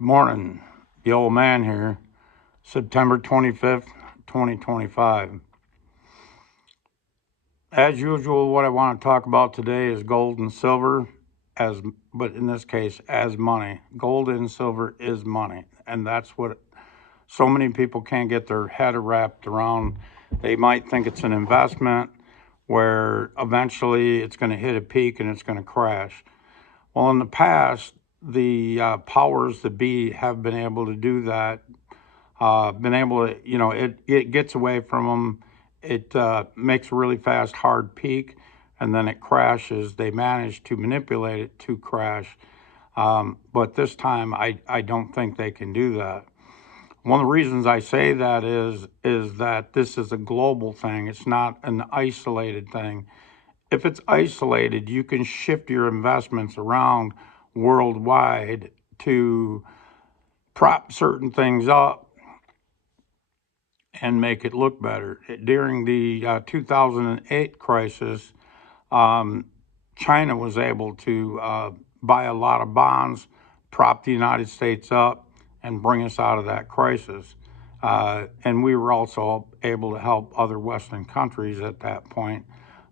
Good morning. The old man here, September 25th, 2025. As usual, what I want to talk about today is gold and silver, but in this case, as money. Gold and silver is money, and that's what so many people can't get their head wrapped around. They might think it's an investment where eventually it's going to hit a peak and it's going to crash. Well, in the past, the powers that be have been able to do that, been able to, it gets away from them. It makes a really fast, hard peak, and then it crashes. They manage to manipulate it to crash. But this time, I don't think they can do that. One of the reasons I say that is that this is a global thing. It's not an isolated thing. If it's isolated, you can shift your investments around worldwide to prop certain things up and make it look better. During the 2008 crisis, um, China was able to buy a lot of bonds, prop the United States up, and bring us out of that crisis. And we were also able to help other Western countries at that point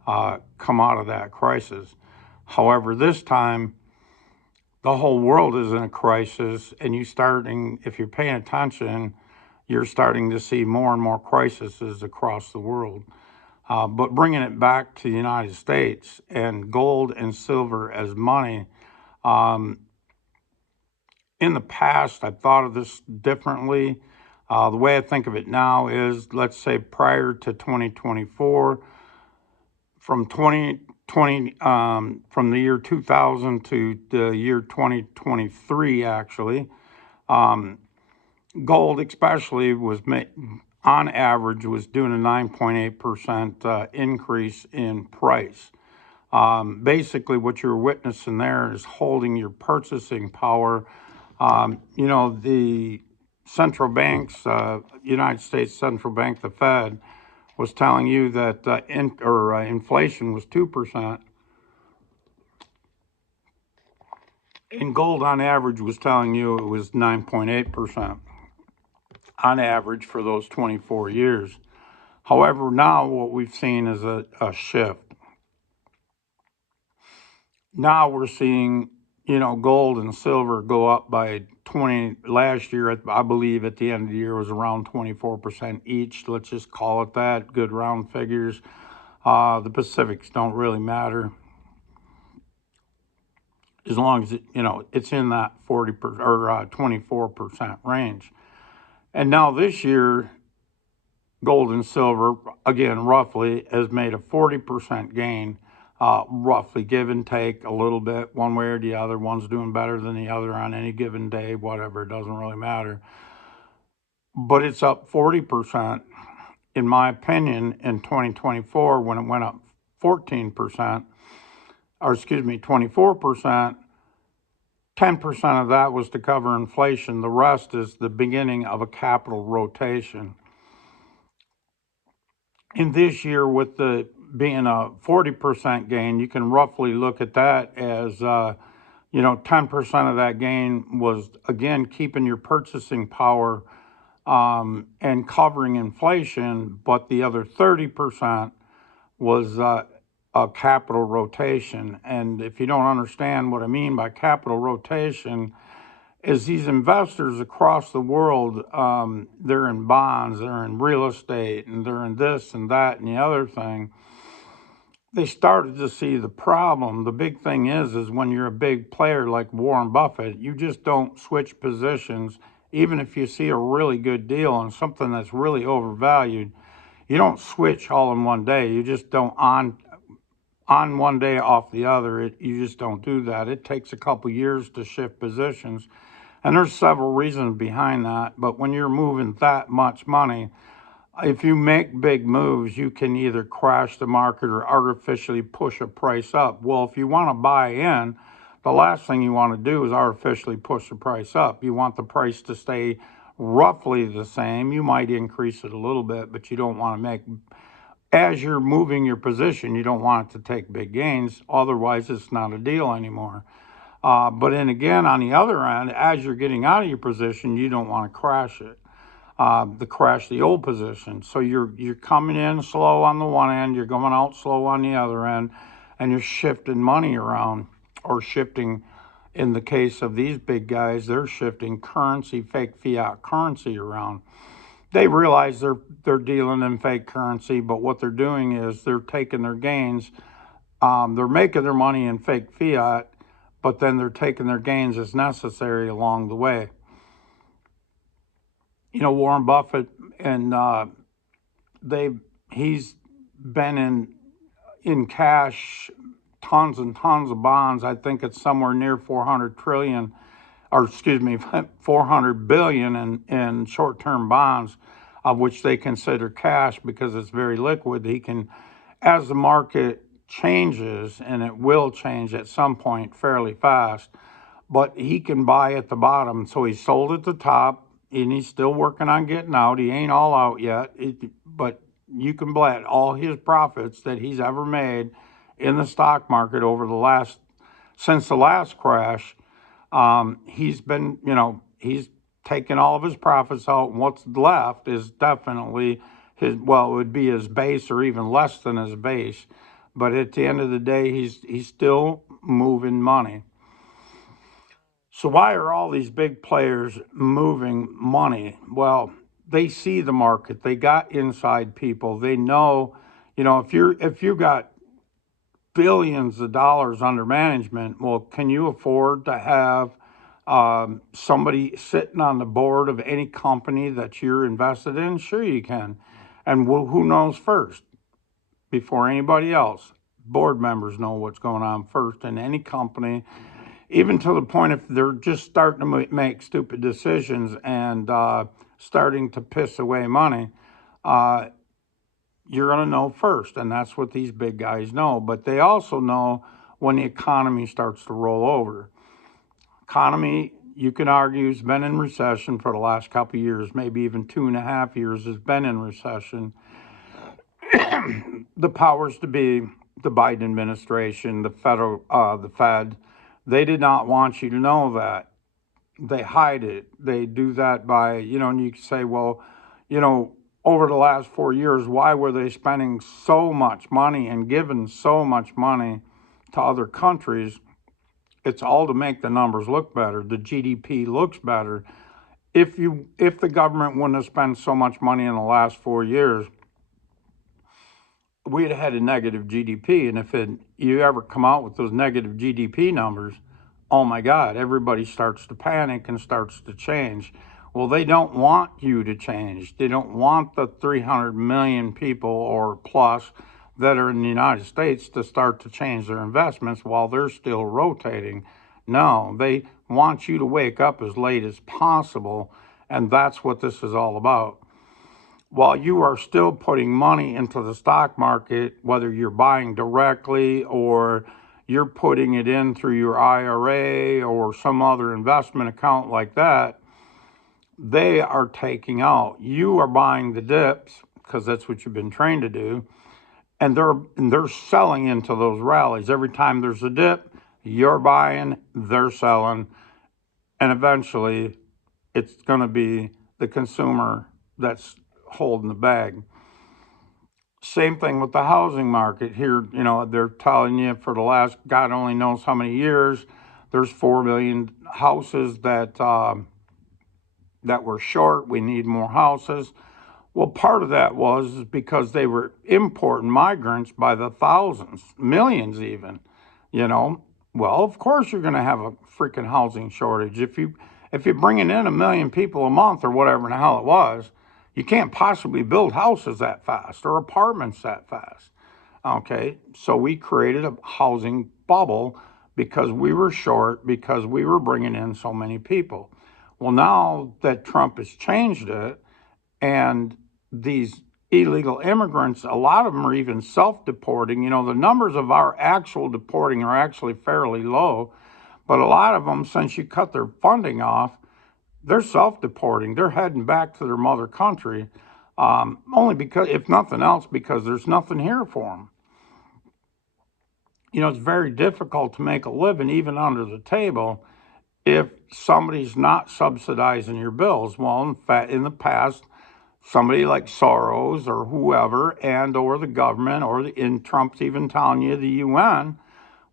come out of that crisis. However, this time, the whole world is in a crisis, and if you're paying attention, you're starting to see more and more crises across the world. But bringing it back to the United States and gold and silver as money, um, in the past, I've thought of this differently. The way I think of it now is, let's say prior to 2024, from 2020, from the year 2000 to the year 2023, actually, um, gold especially on average was doing a 9.8% increase in price. Basically, what you're witnessing there is holding your purchasing power. The central banks, United States Central Bank, the Fed, was telling you that inflation was 2%, and gold on average was telling you it was 9.8% on average for those 24 years. However, now what we've seen is a shift. Now we're seeing, gold and silver go up by 20. Last year, I believe at the end of the year was around 24% each. Let's just call it that. Good round figures. The Pacifics don't really matter as long as it's in that 40% or 24% range. And now this year, gold and silver, again, roughly, has made a 40% gain, roughly, give and take a little bit, one way or the other. One's doing better than the other on any given day, whatever, it doesn't really matter. But it's up 40%, in my opinion, in 2024 when it went up 14%, or excuse me, 24%. 10% of that was to cover inflation. The rest is the beginning of a capital rotation. In this year, with the being a 40% gain, you can roughly look at that as 10% of that gain was, again, keeping your purchasing power and covering inflation, but the other 30% was a capital rotation. And if you don't understand what I mean by capital rotation, is these investors across the world, they're in bonds, they're in real estate, and they're in this and that and the other thing. They started to see the problem. The big thing is when you're a big player like Warren Buffett, you just don't switch positions. Even if you see a really good deal on something that's really overvalued, you don't switch all in one day. You just don't on one day off the other. You just don't do that. It takes a couple years to shift positions. And there's several reasons behind that. But when you're moving that much money, if you make big moves, you can either crash the market or artificially push a price up. Well, if you want to buy in, the last thing you want to do is artificially push the price up. You want the price to stay roughly the same. You might increase it a little bit, but you don't want to as you're moving your position, you don't want it to take big gains. Otherwise, it's not a deal anymore. But then again, on the other end, as you're getting out of your position, you don't want to crash it, crash the old position. So you're coming in slow on the one end, you're going out slow on the other end, and you're shifting money around, or shifting. In the case of these big guys, they're shifting currency, fake fiat currency around. They realize they're dealing in fake currency, but what they're doing is they're taking their gains. They're making their money in fake fiat, but then they're taking their gains as necessary along the way. Warren Buffett, and he's been in cash, tons and tons of bonds. I think it's somewhere near 400 trillion, or excuse me, 400 billion in short-term bonds, of which they consider cash because it's very liquid. He can, as the market changes, and it will change at some point fairly fast, but he can buy at the bottom. So he sold at the top, and he's still working on getting out. He ain't all out yet, but you can bet all his profits that he's ever made in the stock market since the last crash, he's taken all of his profits out, and what's left is definitely it would be his base or even less than his base. But at the end of the day, he's still moving money. So why are all these big players moving money? Well, they see the market. They got inside people. They know, if you got billions of dollars under management, well, can you afford to have somebody sitting on the board of any company that you're invested in? Sure you can. And who knows first before anybody else? Board members know what's going on first in any company, even to the point if they're just starting to make stupid decisions and starting to piss away money, you're going to know first. And that's what these big guys know. But they also know when the economy starts to roll over. Economy, you can argue, has been in recession for the last couple of years, maybe even 2.5 years has been in recession. The powers to be, the Biden administration, the Fed, they did not want you to know that. They hide it. They do that by, and you can say, well, over the last 4 years, why were they spending so much money and giving so much money to other countries? It's all to make the numbers look better. The GDP looks better. If the government wouldn't have spent so much money in the last 4 years, we'd have had a negative GDP. And if you ever come out with those negative GDP numbers, oh my God, everybody starts to panic and starts to change. Well, they don't want you to change. They don't want the 300 million people or plus that are in the United States to start to change their investments while they're still rotating. No, they want you to wake up as late as possible, and that's what this is all about. While you are still putting money into the stock market, whether you're buying directly or you're putting it in through your IRA or some other investment account like that, they are taking out. You are buying the dips because that's what you've been trained to do, and they're selling into those rallies. Every time there's a dip, you're buying, they're selling, and eventually it's going to be the consumer that's holding the bag. Same thing with the housing market here. They're telling you for the last God only knows how many years, there's 4 million houses that were short. We need more houses. Well, part of that was because they were importing migrants by the thousands, millions even. Well, of course you're going to have a freaking housing shortage. If you're bringing in 1 million people a month or whatever in the hell it was, you can't possibly build houses that fast or apartments that fast. Okay, so we created a housing bubble because we were short, because we were bringing in so many people. Well, now that Trump has changed it, and these illegal immigrants, a lot of them are even self-deporting. The numbers of our actual deporting are actually fairly low, but a lot of them, since you cut their funding off, they're self-deporting. They're heading back to their mother country, only because, if nothing else, because there's nothing here for them. it's very difficult to make a living even under the table if somebody's not subsidizing your bills. Well, in fact, in the past, somebody like Soros or whoever, and or the government, or in Trump's even telling you the UN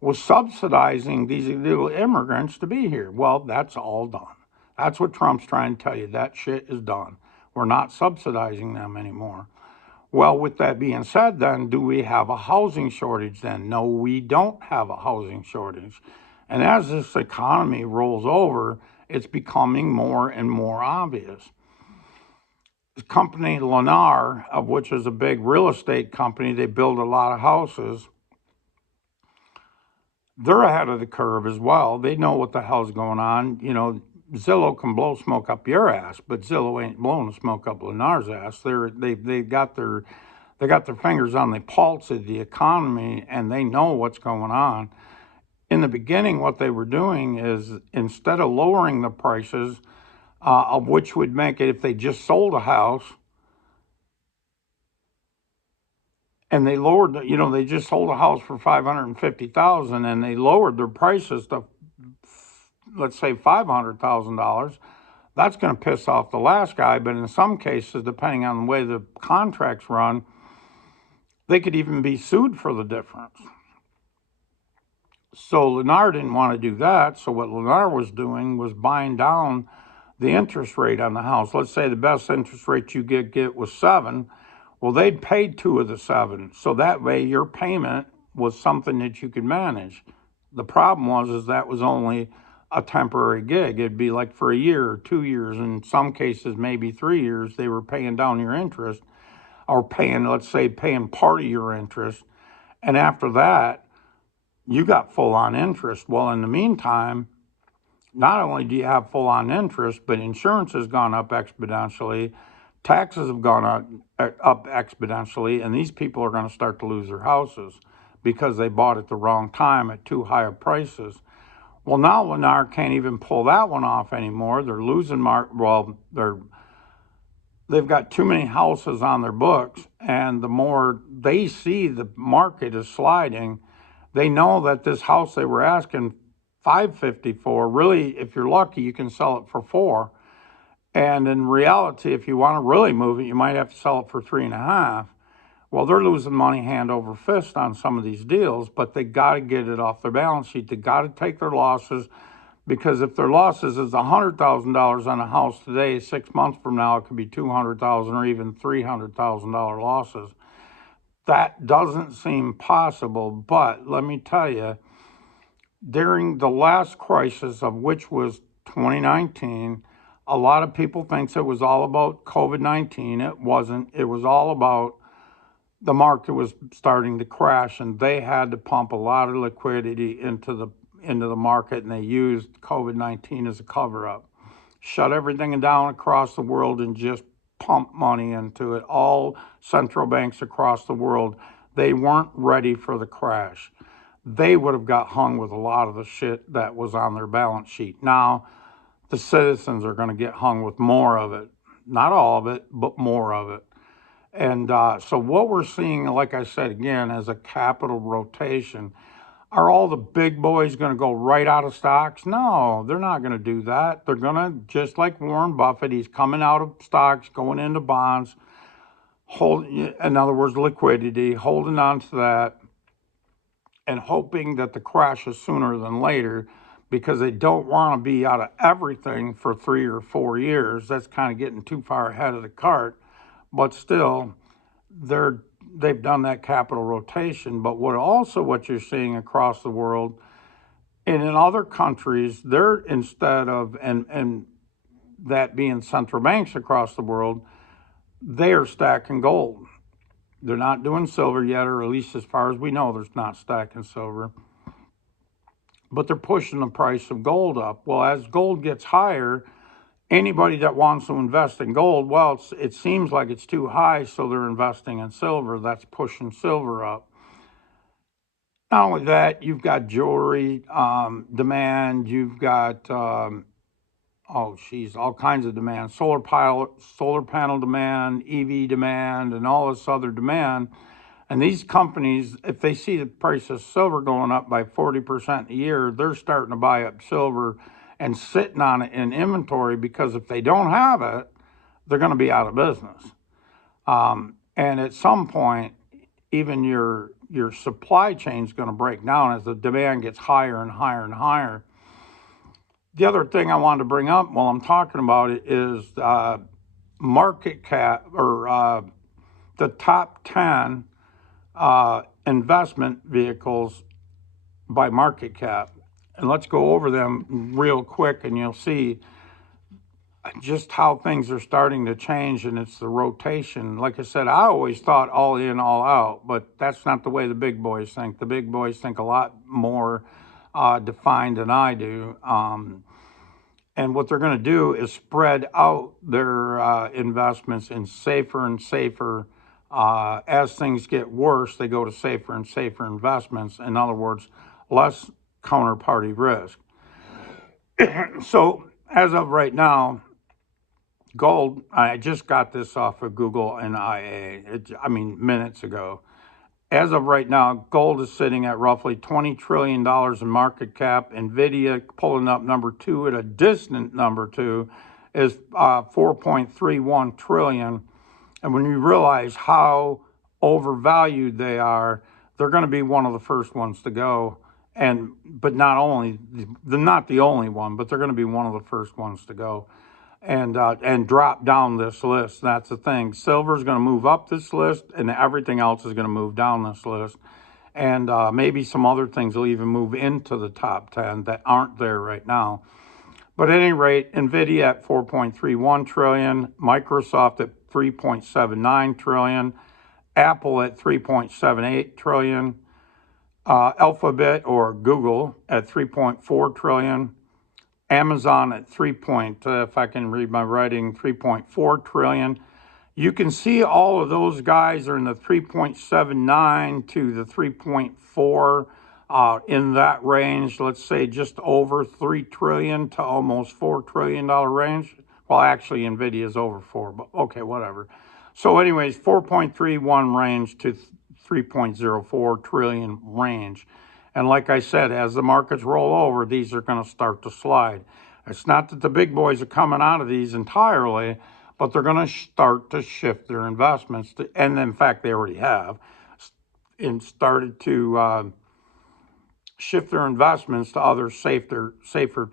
was subsidizing these illegal immigrants to be here. Well, that's all done. That's what Trump's trying to tell you. That shit is done. We're not subsidizing them anymore. Well, with that being said, then, do we have a housing shortage then? No, we don't have a housing shortage. And as this economy rolls over, it's becoming more and more obvious. This company, Lennar, of which is a big real estate company, they build a lot of houses. They're ahead of the curve as well. They know what the hell's going on. Zillow can blow smoke up your ass, but Zillow ain't blowing the smoke up Lennar's ass. They got their fingers on the pulse of the economy, and they know what's going on. In the beginning, what they were doing is, instead of lowering the prices, of which would make it if they just sold a house, and they just sold a house for $550,000, and they lowered their prices to, let's say, $500,000. That's going to piss off the last guy. But in some cases, depending on the way the contracts run, they could even be sued for the difference. So Lennar didn't want to do that. So what Lennar was doing was buying down the interest rate on the house. Let's say the best interest rate you get was 7. Well, they'd pay 2 of the 7. So that way your payment was something that you could manage. The problem was that was only a temporary gig. It'd be like for a year or 2 years, in some cases maybe 3 years, they were paying down your interest, or paying part of your interest. And after that, you got full on interest. Well, in the meantime, not only do you have full on interest, but insurance has gone up exponentially, taxes have gone up exponentially, and these people are going to start to lose their houses because they bought at the wrong time at too high of prices. Well, now Lennar can't even pull that one off anymore. They're losing they've got too many houses on their books, and the more they see the market is sliding, they know that this house they were asking $550 for, really, if you're lucky, you can sell it for $4. And in reality, if you want to really move it, you might have to sell it for $3.5. Well, they're losing money hand over fist on some of these deals, but they got to get it off their balance sheet. They got to take their losses, because if their losses is $100,000 on a house today, 6 months from now, it could be $200,000 or even $300,000 losses. That doesn't seem possible, but let me tell you, during the last crisis, of which was 2019, a lot of people think it was all about COVID-19. It wasn't. It was all about the market was starting to crash, and they had to pump a lot of liquidity into the market, and they used COVID-19 as a cover-up. Shut everything down across the world and just pump money into it. All central banks across the world, they weren't ready for the crash. They would have got hung with a lot of the shit that was on their balance sheet. Now, the citizens are going to get hung with more of it. Not all of it, but more of it. And so what we're seeing, like I said again, as a capital rotation. Are all the big boys going to go right out of stocks? No, they're not going to do that. They're going to, just like Warren Buffett, he's coming out of stocks, going into bonds, in other words, liquidity, holding on to that, and hoping that the crash is sooner than later, because they don't want to be out of everything for 3 or 4 years. That's kind of getting too far ahead of the cart. But still, they've done that capital rotation. But what you're seeing across the world and in other countries, they're, instead of, and that being central banks across the world, they are stacking gold. They're not doing silver yet, or at least as far as we know, there's not stacking silver. But they're pushing the price of gold up. Well, as gold gets higher, anybody that wants to invest in gold, well, it seems like it's too high, so they're investing in silver. That's pushing silver up. Not only that, you've got jewelry demand. You've got all kinds of demand: solar panel demand, EV demand, and all this other demand. And these companies, if they see the price of silver going up by 40% a year, they're starting to buy up silver and sitting on it in inventory, because if they don't have it, they're going to be out of business. And at some point, even your supply chain is going to break down as the demand gets higher and higher and higher. The other thing I wanted to bring up while I'm talking about it is market cap, or the top 10 investment vehicles by market cap. And let's go over them real quick, and you'll see just how things are starting to change, and it's the rotation. Like I said, I always thought all in, all out, but that's not the way the big boys think. The big boys think a lot more defined than I do. And what they're going to do is spread out their investments in safer and safer. As things get worse, they go to safer and safer investments. In other words, less counterparty risk. So as of right now, gold, I just got this off of Google and IA, minutes ago. As of right now, gold is sitting at roughly $20 trillion in market cap. NVIDIA, pulling up number 2 at a distant number 2, is 4.31 trillion. And when you realize how overvalued they are, they're going to be one of the first ones to go. But not the only one, but they're going to be one of the first ones to go. And drop down this list. That's the thing. Silver is going to move up this list, and everything else is going to move down this list. And maybe some other things will even move into the top 10 that aren't there right now. But at any rate, NVIDIA at 4.31 trillion, Microsoft at 3.79 trillion, Apple at 3.78 trillion, Alphabet or Google at 3.4 trillion, Amazon at 3.4 trillion. You can see all of those guys are in the 3.79 to the 3.4, in that range. Let's say just over 3 trillion to almost $4 trillion range. Well, actually, NVIDIA is over 4, but okay, whatever. So anyways, 4.31 range to 3.04 trillion range. And like I said, as the markets roll over, these are going to start to slide. It's not that the big boys are coming out of these entirely, but they're going to start to shift their investments to, and in fact, they already have, and started to shift their investments to other safer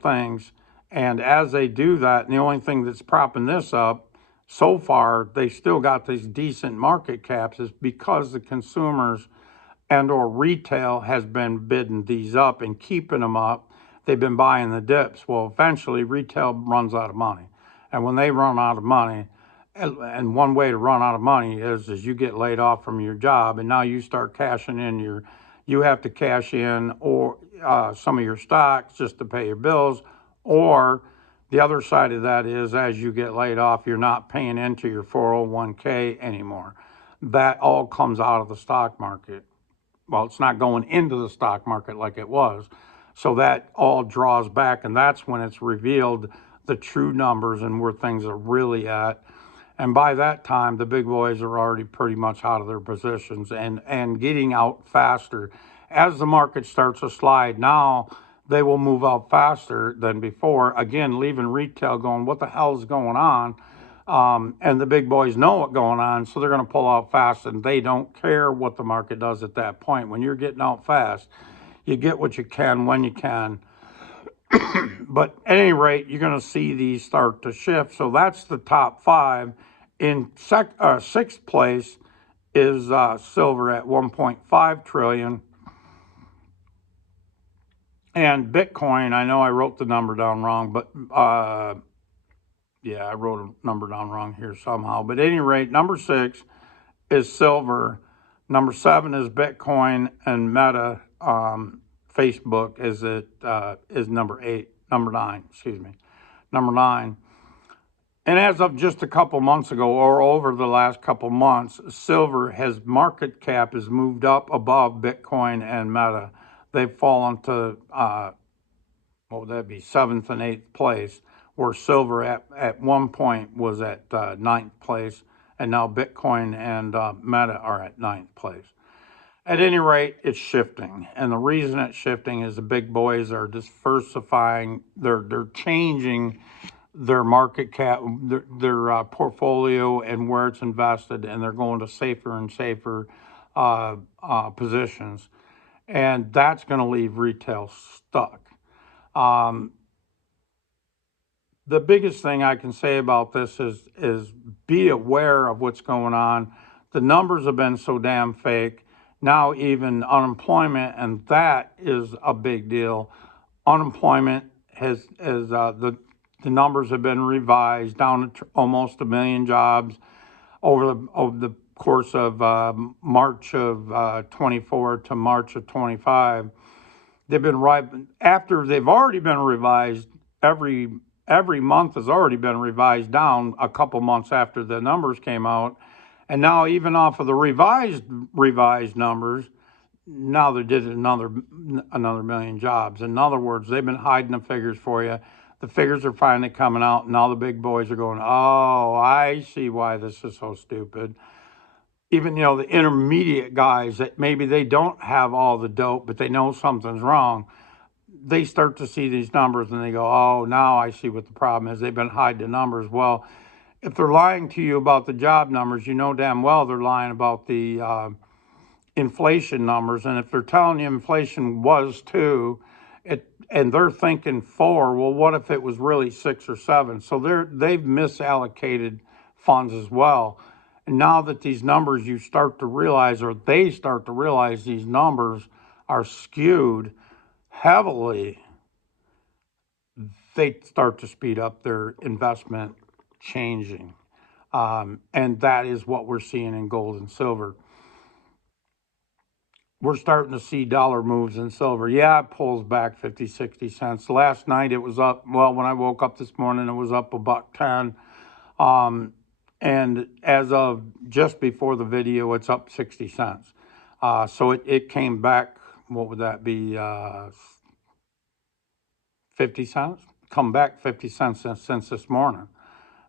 things. And as they do that, and the only thing that's propping this up so far, they still got these decent market caps, is because the consumers and or retail has been bidding these up and keeping them up. They've been buying the dips. Well, eventually retail runs out of money. And when they run out of money, and one way to run out of money is you get laid off from your job, and now you start cashing in you have to cash in or some of your stocks just to pay your bills. Or the other side of that is, as you get laid off, you're not paying into your 401k anymore. That all comes out of the stock market. Well, it's not going into the stock market like it was. So that all draws back, and that's when it's revealed the true numbers and where things are really at. And by that time, the big boys are already pretty much out of their positions and getting out faster. As the market starts to slide, now they will move out faster than before, again, leaving retail going, what the hell is going on? And the big boys know what's going on, so they're going to pull out fast, and they don't care what the market does at that point. When you're getting out fast, you get what you can when you can. But at any rate, you're going to see these start to shift. So that's the top 5. In sixth place is silver at 1.5 trillion. And Bitcoin, I know I wrote the number down wrong, but yeah, I wrote a number down wrong here somehow. But at any rate, number 6 is silver. Number 7 is Bitcoin, and Meta, Facebook is number 9. Number 9. And as of just a couple months ago, or over the last couple months, silver market cap has moved up above Bitcoin and Meta. They've fallen to, what would that be, 7th and 8th place, where silver at one point was at 9th place, and now Bitcoin and Meta are at 9th place. At any rate, it's shifting, and the reason it's shifting is the big boys are diversifying. They're changing their market cap, their portfolio, and where it's invested, and they're going to safer and safer positions, and that's going to leave retail stuck. Um, the biggest thing I can say about this is be aware of what's going on. The numbers have been so damn fake. Now even unemployment, and that is a big deal. Unemployment the numbers have been revised down to almost 1 million jobs over the course of March of 24 to March of 25. They've been right after they've already been revised. Every month has already been revised down a couple months after the numbers came out, and now even off of the revised numbers, now they did another 1 million jobs. In other words, they've been hiding the figures for you. The figures are finally coming out, and all the big boys are going, "Oh, I see why this is so stupid." Even the intermediate guys that maybe they don't have all the dope, but they know something's wrong, they start to see these numbers and they go, "Oh, now I see what the problem is. They've been hiding the numbers." Well, if they're lying to you about the job numbers, you know damn well they're lying about the inflation numbers. And if they're telling you inflation was 2, and they're thinking 4, well, what if it was really 6 or 7? So they've misallocated funds as well. And now that these numbers, you start to realize, or they start to realize, these numbers are skewed heavily, they start to speed up their investment changing. And that is what we're seeing in gold and silver. We're starting to see dollar moves in silver. Yeah, it pulls back 50, 60 cents. Last night it was up. Well, when I woke up this morning, it was up $1.10. And as of just before the video, it's up 60 cents. So it came back, what would that be, 50 cents? Come back 50 cents since this morning.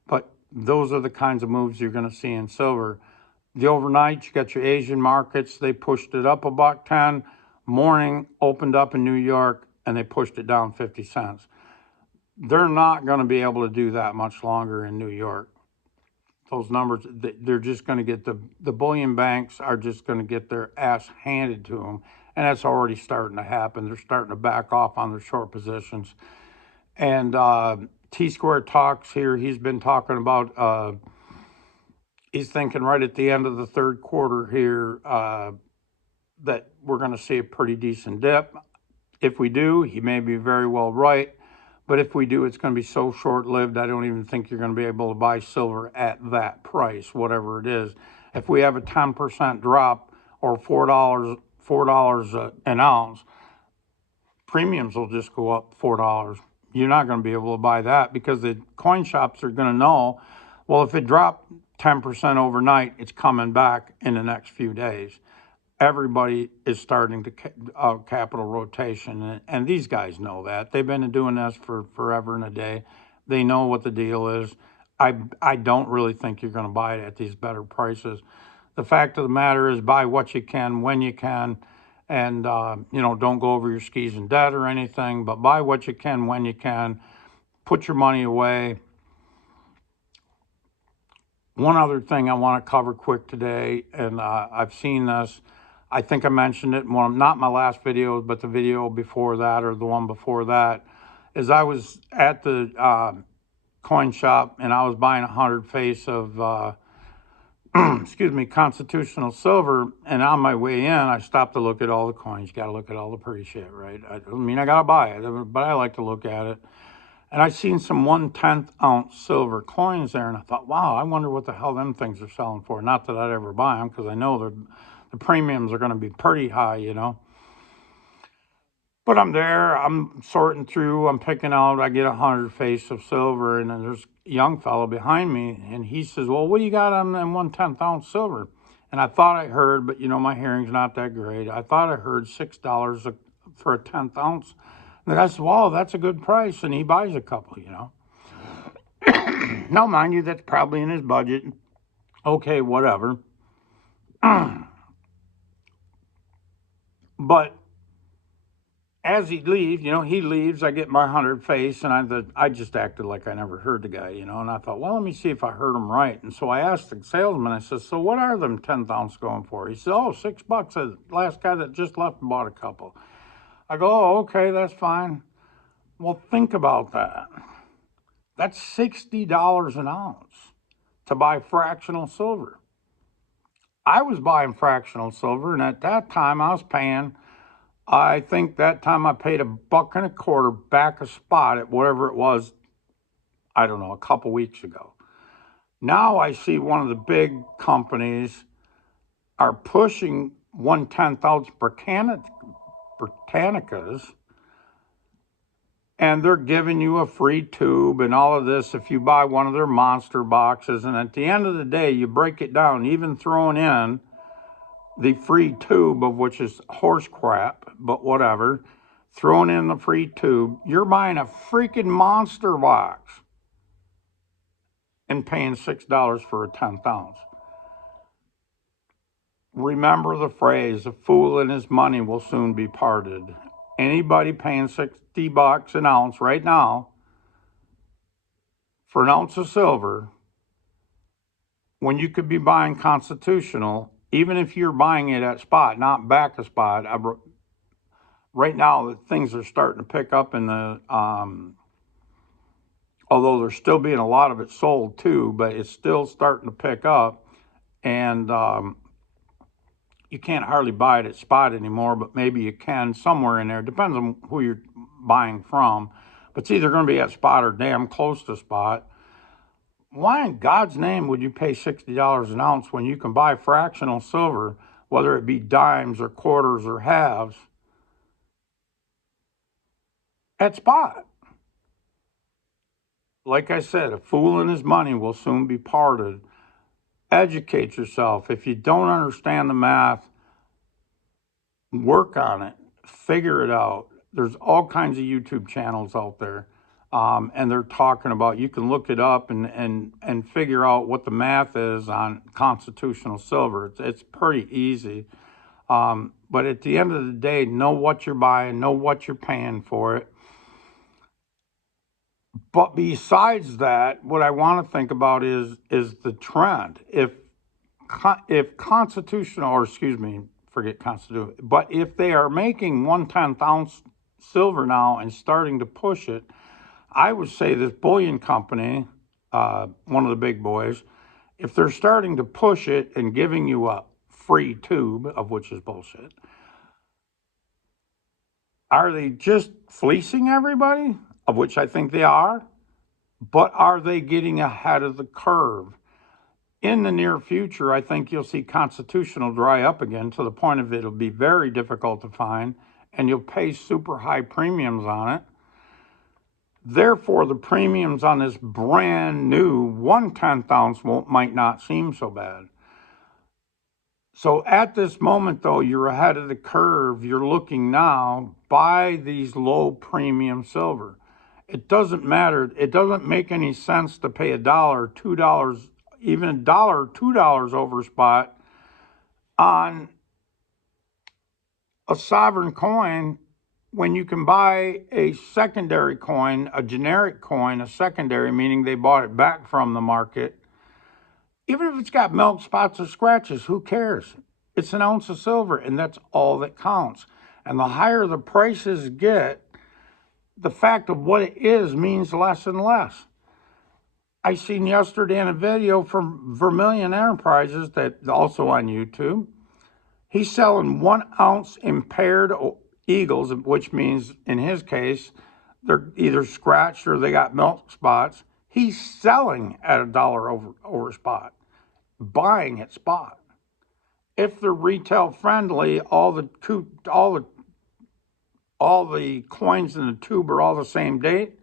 But those are the kinds of moves you're going to see in silver. The overnight, you got your Asian markets. They pushed it up $1.10. Morning opened up in New York, and they pushed it down 50 cents. They're not going to be able to do that much longer in New York. Those numbers, they're just going to get the bullion banks are just going to get their ass handed to them, and that's already starting to happen. They're starting to back off on their short positions. And T Square talks here. He's been talking about. He's thinking right at the end of the third quarter here that we're going to see a pretty decent dip. If we do, he may be very well right. But if we do, it's going to be so short-lived, I don't even think you're going to be able to buy silver at that price, whatever it is. If we have a 10% drop or $4 an ounce, premiums will just go up $4. You're not going to be able to buy that because the coin shops are going to know, well, if it dropped 10% overnight, it's coming back in the next few days. Everybody is starting to capital rotation, and these guys know that. They've been doing this for forever and a day. They know what the deal is. I don't really think you're going to buy it at these better prices. The fact of the matter is, buy what you can when you can, and don't go over your skis in debt or anything, but buy what you can when you can. Put your money away. One other thing I want to cover quick today, and I've seen this. I think I mentioned it, not my last video, but the video before that or the one before that, is I was at the coin shop and I was buying 100 face of, excuse me, constitutional silver. And on my way in, I stopped to look at all the coins. You got to look at all the pretty shit, right? I mean, I got to buy it, but I like to look at it. And I seen some 1/10 ounce silver coins there, and I thought, wow, I wonder what the hell them things are selling for. Not that I'd ever buy them, because I know the premiums are going to be pretty high. But I'm there, I'm sorting through, I'm picking out, I get 100 face of silver, and then there's a young fellow behind me, and he says, well, what do you got on them 1/10 ounce silver? And I thought I heard, but my hearing's not that great. I thought I heard $6 for a 1/10 ounce. And I said, wow, that's a good price. And he buys a couple. Now, mind you, that's probably in his budget. Okay, whatever. But as he leaves, he leaves, I get my 100 face, and I just acted like I never heard the guy, and I thought, well, let me see if I heard him right. And so I asked the salesman, I said, so what are them 10th ounce going for? He said, oh, $6. The last guy that just left bought a couple. I go, oh, okay, that's fine. Well, think about that. That's $60 an ounce to buy fractional silver. I was buying fractional silver, and at that time I was paying, I think that time I paid $1.25 back a spot at whatever it was, I don't know, a couple weeks ago. Now I see one of the big companies are pushing 1/10 ounce Britannicas, and they're giving you a free tube and all of this if you buy one of their monster boxes. And at the end of the day, you break it down, even throwing in the free tube, of which is horse crap, but whatever, throwing in the free tube, you're buying a freaking monster box and paying $6 for a 10th ounce. Remember the phrase, a fool and his money will soon be parted. Anybody paying $60 an ounce right now for an ounce of silver, when you could be buying Constitutional, even if you're buying it at spot, not back a spot. Right now, things are starting to pick up in the, although there's still being a lot of it sold too, but it's still starting to pick up. And you can't hardly buy it at spot anymore, but maybe you can somewhere in there. Depends on who you're buying from. But it's either going to be at spot or damn close to spot. Why in God's name would you pay $60 an ounce when you can buy fractional silver, whether it be dimes or quarters or halves, at spot? Like I said, a fool and his money will soon be parted. Educate yourself. If you don't understand the math, work on it, figure it out. There's all kinds of YouTube channels out there, and they're talking about, you can look it up and figure out what the math is on Constitutional silver. It's pretty easy. But at the end of the day, know what you're buying, know what you're paying for it. But besides that, what I want to think about is the trend. If Constitutional, or excuse me, forget Constitutional, but if they are making 1/10 ounce silver now and starting to push it, I would say this bullion company, one of the big boys, if they're starting to push it and giving you a free tube, of which is bullshit, are they just fleecing everybody? Of which I think they are. But are they getting ahead of the curve? In the near future, I think you'll see Constitutional dry up again to the point of it'll be very difficult to find, and you'll pay super high premiums on it. Therefore, the premiums on this brand new 1/10 ounce might not seem so bad. So at this moment, though, you're ahead of the curve. You're looking now, buy these low premium silver. It doesn't matter. It doesn't make any sense to pay $1, $2, even $1, $2 over spot on a sovereign coin when you can buy a secondary coin, a generic coin, a secondary, meaning they bought it back from the market. Even if it's got milk spots or scratches, who cares? It's an ounce of silver, and that's all that counts. And the higher the prices get, the fact of what it is means less and less. I seen yesterday in a video from Vermilion Enterprises, that also on YouTube, he's selling 1 ounce impaired eagles, which means in his case, they're either scratched or they got milk spots. He's selling at $1 over spot, buying at spot. If they're retail friendly, all the coins in the tube are all the same date,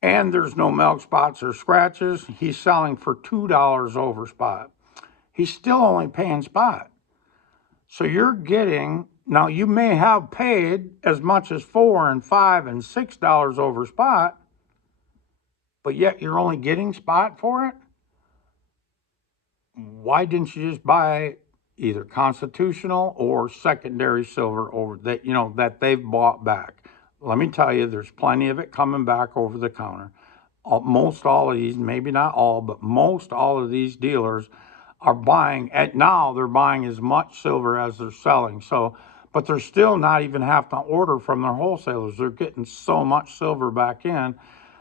and there's no milk spots or scratches, he's selling for $2 over spot. He's still only paying spot. So you're getting, now you may have paid as much as $4 and $5 and $6 over spot, but yet you're only getting spot for it. Why didn't you just buy either constitutional or secondary silver over that, that they've bought back. Let me tell you, there's plenty of it coming back over the counter. Most all of these, maybe not all, but most all of these dealers are buying they're buying as much silver as they're selling. So, but they're still not even having to order from their wholesalers. They're getting so much silver back in.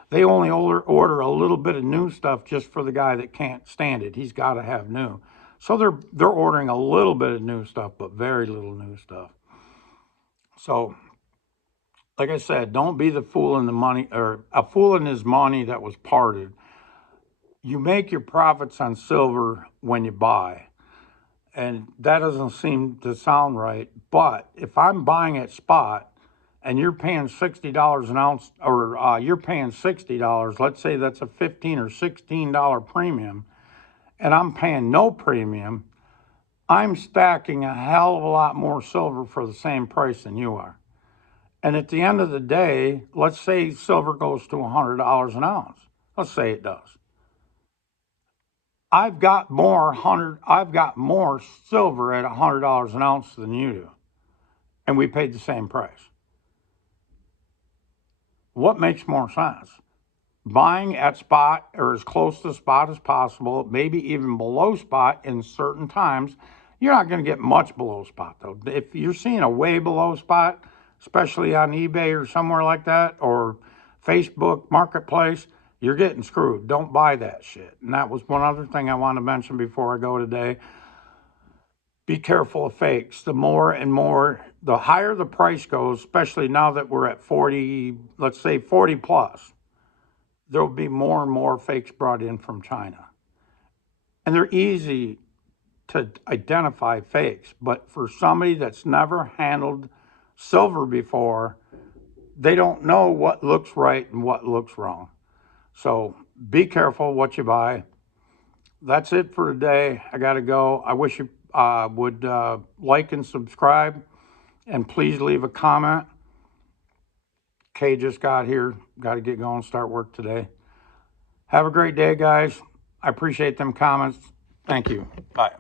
They only order a little bit of new stuff just for the guy that can't stand it. He's got to have new. So they're ordering a little bit of new stuff, but very little new stuff. So, like I said, don't be the fool in the money, or a fool in his money that was parted. You make your profits on silver when you buy, and that doesn't seem to sound right. But if I'm buying at spot and you're paying $60 an ounce, or you're paying $60, let's say that's a $15 or $16 premium, and I'm paying no premium, I'm stacking a hell of a lot more silver for the same price than you are. And at the end of the day, let's say silver goes to $100 an ounce. Let's say it does. I've got more silver at $100 an ounce than you do, and we paid the same price. What makes more sense? Buying at spot or as close to spot as possible, maybe even below spot in certain times. You're not going to get much below spot though. If you're seeing a way below spot, especially on eBay or somewhere like that, or Facebook Marketplace, you're getting screwed. Don't buy that shit. And that was one other thing I want to mention before I go today. Be careful of fakes. The more and more, the higher the price goes, especially now that we're at 40, let's say 40 plus, there'll be more and more fakes brought in from China. And they're easy to identify fakes, but for somebody that's never handled silver before, they don't know what looks right and what looks wrong. So be careful what you buy. That's it for today. I got to go. I wish you would like and subscribe, and please leave a comment. Kay just got here. Got to get going, start work today. Have a great day, guys. I appreciate them comments. Thank you. Bye.